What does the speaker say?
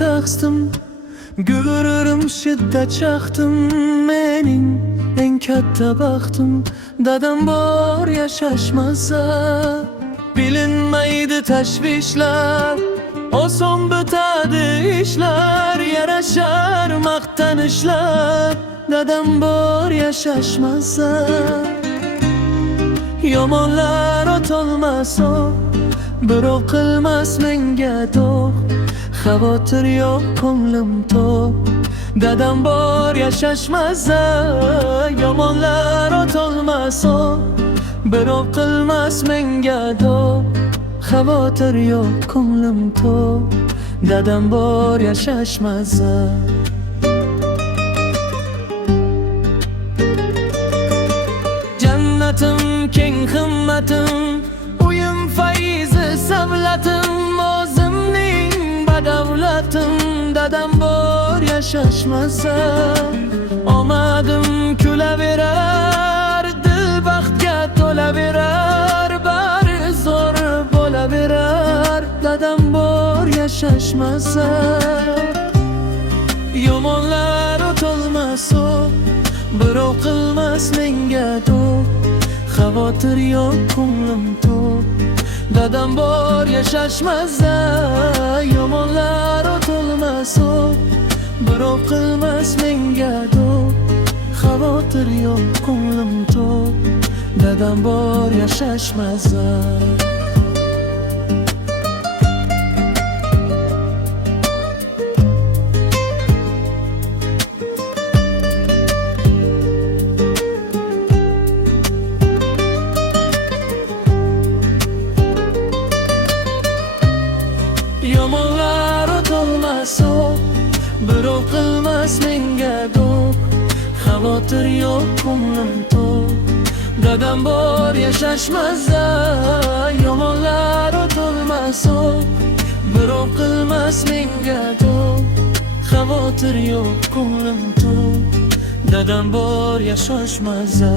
taxtim, gururim shiddat chaqdim. Mening eng katta baxtim, dadam bor yashash mazza. Bilinmaydi tashvishlar, oson bitadi ishlar, yarashar maqtanishlar, dadam bor yashash mazza. Yomonlar o'tolmas birov qilmas menga do'q, xavotir yo'q ko'nglim to'q, dadam bor yashash mazza. Yomonlar o'tolmas birov qilmas menga do'q, xavotir yo'q ko'nglim to'q, dadam bor yashash mazza. Jannatim keng himmatim, uyim fayzi savlatim, o'zimning badavlatim, dadam bor yashash mazza. Omadim kulaverar, dil baxtga to'laverar, bari zo'r bo'laverar, dadam bor yashash mazza. Yomonlar o'tolmas birov qilmas menga do'q, xavotir yo'q ko'nglim to'q, dadam bor yashash mazza. Yomonlar o'tolmas birov qilmas menga do'q, xavotir yo'q ko'nglim to'q, dadam bor yashash mazza. Yomonlar o'tolmas birov qilmas menga do'q, xavotir yo'q ko'nglim to'q, dadam bor yashash mazza. Yomonlar o'tolmas birov qilmas menga do'q, xavotir yo'q ko'nglim to'q, dadam bor yashash mazza.